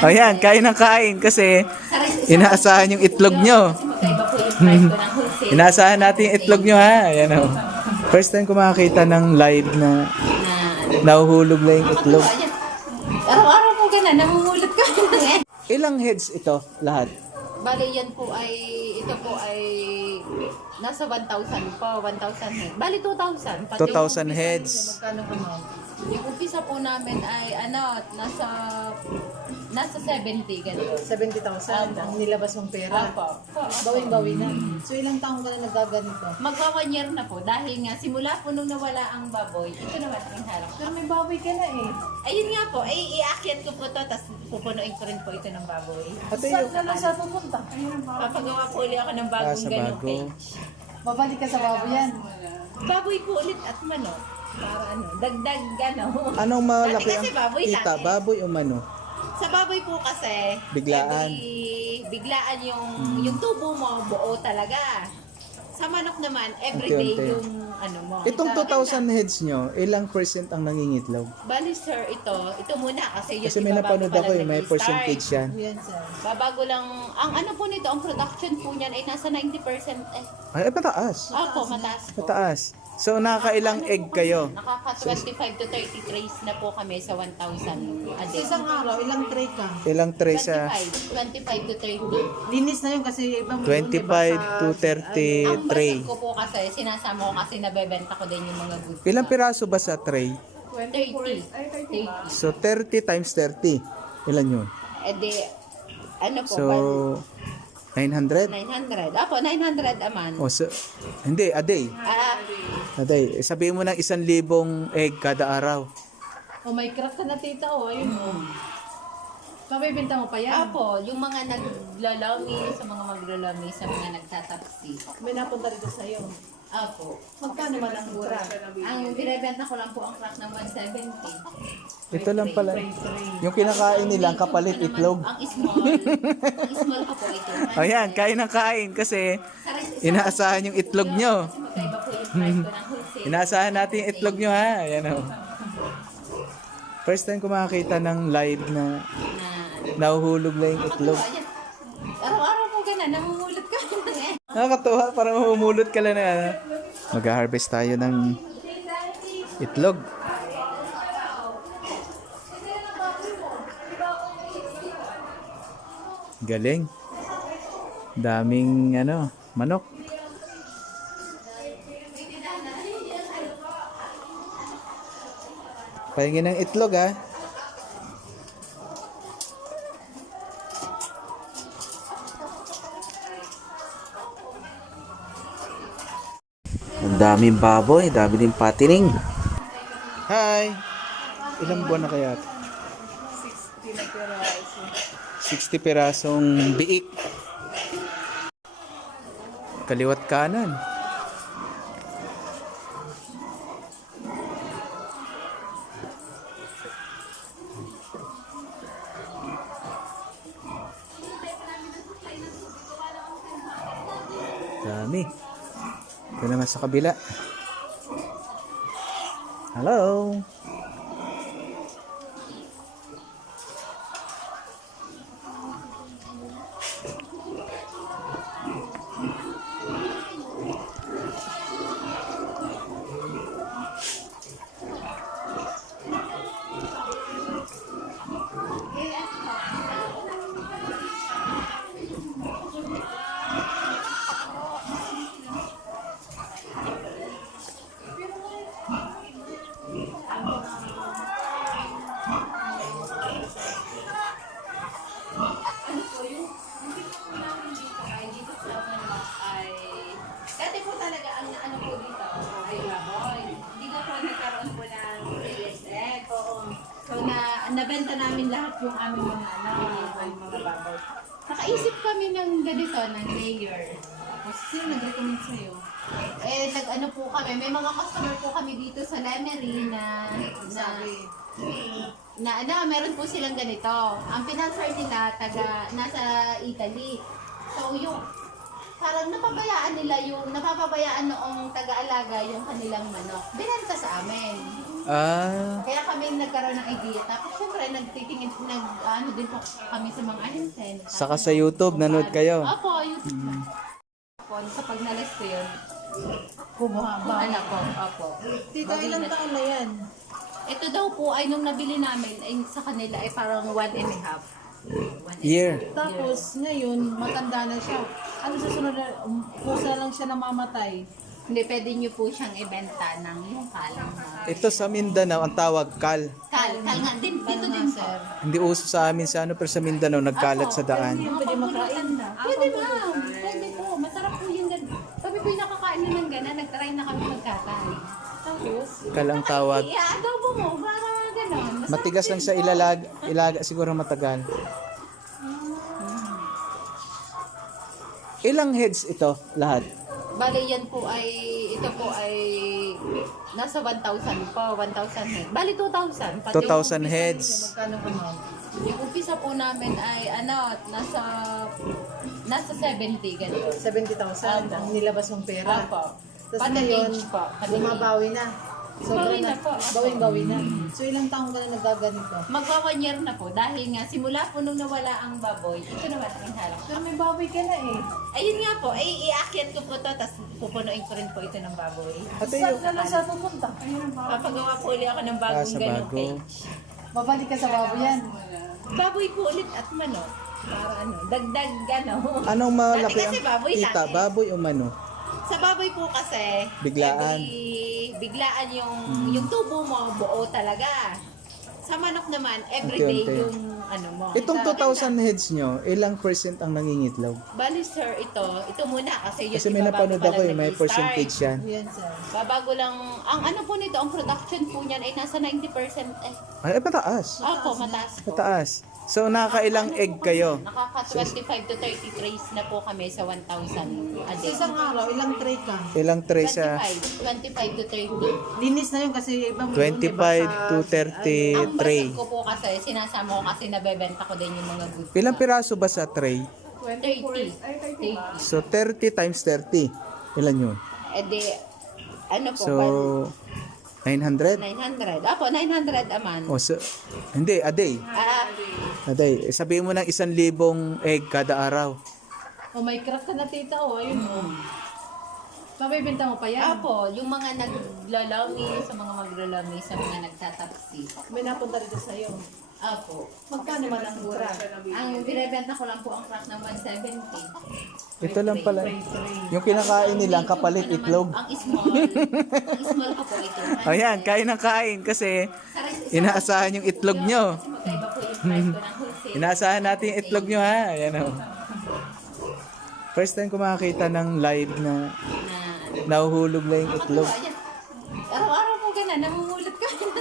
O yan, kain ng kain kasi inaasahan yung itlog nyo. Inaasahan natin yung itlog nyo ha. Ayan o. First time ko makakita ng live na nahuhulog na yung itlog. Araw-araw po ganun, namumulot ka. Ilang heads ito lahat? Bali yan po ay, ito po ay nasa 1,000 po, 1,000 heads. Bali 2,000. 2,000 heads. Magkano ka mo? Yung umpisa po namin ay nasa 70 ganito. 70,000 ang nilabas mong pera. Apo. Bawing-bawi na. So ilang taong ka na nagaganito? Magwa 1 year na po dahil nga simula po nung nawala ang baboy, ito naman ang harap. Pero may bawi ka na eh. Ayun nga po, ay iakyat ko po to, tapos pupunuin ko rin po ito ng baboy. Ate Saan yung... na lang siya pupunta? Papagawa po ulit ako ng bagong sa ganong bago. cage. Babalik ka sa baboy yan. Baboy po ulit at manok. Para dagdag Anong malaki Dati kasi ang baboy lang kita? eh. Baboy o mano? Sa baboy po kasi, Biglaan. biglaan yung tubo mo, buo talaga. Sa manok naman, everyday Unti-unti. yung mo. Itong 2,000 heads nyo, ilang percent ang nangingitlog? Bali sir, ito muna kasi yun Kasi may ibabago napanood pa ako lang eh, may nag-i-start. percentage yan. Yan sir. Babago lang, ang ano po nito, ang production po niyan ay nasa 90% eh. Ay, mataas. Opo, mataas po. Mataas. So, nakakailang egg kayo? Nakaka 25 to 30 trays na po kami sa 1,000 a Sa day. isang araw, ilang tray ka? Ilang tray sa 25 to 30. Linis na yun kasi iba mo 25 to 30 Ang tray? basag ko po kasi, sinasama ko kasi nabebenta ko din yung mga goods. Ilang piraso ba sa tray? 30. 30. So, 30 times 30. Ilan yun? E di, ano po, So, 900? 900. Apo, 900 a month. O, so, hindi, a day. A day. Sabihin mo ng 1,000 egg kada araw. Oh, may craft ka na tita oh, ayun mo. Pabibenta mo pa yan? Apo, yung mga naglalami, sa mga maglalami, sa mga nagtatapsi. May napunta dito sa'yo. Apo. Magkano man ang craft? Ang binibenta ko lang po ang crack ng 170. Ito lang pala. Yung kinakain nila, ang kapalit itlog. Ang small ko po ito. O yan, kain ng kain kasi inaasahan yung itlog nyo. Magkaiba po yung price ko ng wholesale. Inaasahan natin yung itlog nyo ha. Ayan o. First time ko makakita ng live na nahuhulog na yung itlog. Ayan. Araw-araw po ganun, namumulot ka. Nakakatuwa, para mamumulot ka lang na. Ano. Mag-harvest tayo ng itlog. Galing. Daming manok. Pahingin ng itlog ha. Ang daming baboy, dami din patining. Hi! Ilang buwan na kaya ito? 60 pirasong biik. Kaliwat kanan. Dami. Ito naman sa kabila. Hello. Dati po talaga ang ano po dito ay baboy. Hindi ko po nagkaroon po ng CSX. So nabenta namin lahat yung aming mga baboy. Nakaisip kami ng ganito, ng layer. Tapos sino nag-recommend sa'yo? Nag-ano po kami, may mga customer po kami dito sa Lemery na meron po silang ganito. Ang pinanser nila nasa Italy. So parang napapabayaan noong taga-alaga yung kanilang manok. Binenta sa amin. Ah, Kaya kami nagkaroon ng idea. Tapos syempre, ano din po kami sa mga ahente. saka sa YouTube, nanood kayo. Opo, YouTube. Sa pag nalas ko yun, Kumuha ba? anak ko, opo. Tita, ilang taon na yan? Ito daw po ay nung nabili namin ay sa kanila ay parang 1.5 Year. Tapos, ngayon, matanda na siya. Ano sa sunod na, kusa lang siya namamatay. Hindi, pwede nyo po siyang ibenta ng yung kalang. Ito sa Mindanao, ang tawag kal. Kal nga din, dito din po. Hindi uso sa amin sa ano, pero sa Mindanao, nagkalat sa daan. Pwede makain na. Pwede ma'am, pwede po. Masarap po yung gano'n. Kami po yung nakakain na ng gano'n, nag-try na kami magkakain. Tapos, Kal ang tawag. i-adobo mo, para gano'n. Masarap Matigas lang din sa po. ilaga siguro matagal. Ilang heads ito lahat? Bali yan po ay, ito po ay nasa 1,000 po, 1,000 heads. Bali 2,000. Pati 2,000 heads. Magkano ano? Yung umpisa po namin ay nasa 70 ganito. 70,000 ang nilabas mong pera. Apo. Tapos Pati ngayon, age po. bumabawi na. Bawi na po. Bawing-bawi na. So, ilang taong ka na nagaganito? Magwa 1 year na po dahil nga simula po nung nawala ang baboy, ito naman ang harap. Pero may bawi ka na eh. Ayun nga po, ay iakyat ko po to, tapos pupunuin ko rin po ito ng baboy. Ate, Saan ka lang siya pupunta? Papagawa po ulit ako ng bagong sa ganong bago. cage. Babalik ka sa baboy yan. Baboy po ulit at manok. Para ano, dagdag ano. Anong malaki Dati kasi ang baboy lang kita? eh. Baboy o mano? Sa baboy po kasi, Biglaan. biglaan yung tubo mo, buo talaga. Sa manok naman, everyday Unti-unti. yung ano mo. Itong 2,000 heads nyo, ilang percent ang nangingitlog? Bali sir, ito muna kasi yun Kasi may ibabago napanood pa ako lang eh, may nag-i-start. percentage yan. Yan, sir. Babago lang, ang ano po nito, ang production po niyan ay nasa 90% eh. Ay, mataas. Opo, mataas po. Mataas. So, nakakailang egg kayo? Nakaka 25 to 30 trays na po kami sa 1,000 a Sa day. isang araw, ilang tray ka? Ilang tray sa 25 to 30. Linis na yun kasi iba mo 25 to 30 Ang tray? basag ko po kasi, sinasama ko kasi nabebenta ko din yung mga goods. Ilang piraso ba sa tray? 30. So, 30 times 30. Ilan yun? Eh di, ano po, So, 900? 900. Apo, 900 a month. O, so, hindi, a day. A day. Sabihin mo ng 1,000 egg kada araw. Oh, may crack ka na tita, oh. Ayun, oh. Pabibenta mo pa yan? Apo, yung mga naglalami, sa mga maglalami, sa mga nagtataksi. May napunta dito sa'yo. Apo. Magkano man ang crack? Ang binibenta ko lang po ang crack ng 170. Ito lang pala. Yung kinakain nila, ang kapalit, Yung itlog. Ang small ko po ito. Ayan, kain ng kain kasi inaasahan yung itlog nyo. Kasi magkaiba po yung price ko ng wholesale. Inaasahan natin yung itlog nyo ha. Ayan o. First time ko makakita ng live na Na, nahuhulog na yung itlog. Ayan. Araw-araw po ganun, namumulot ko ng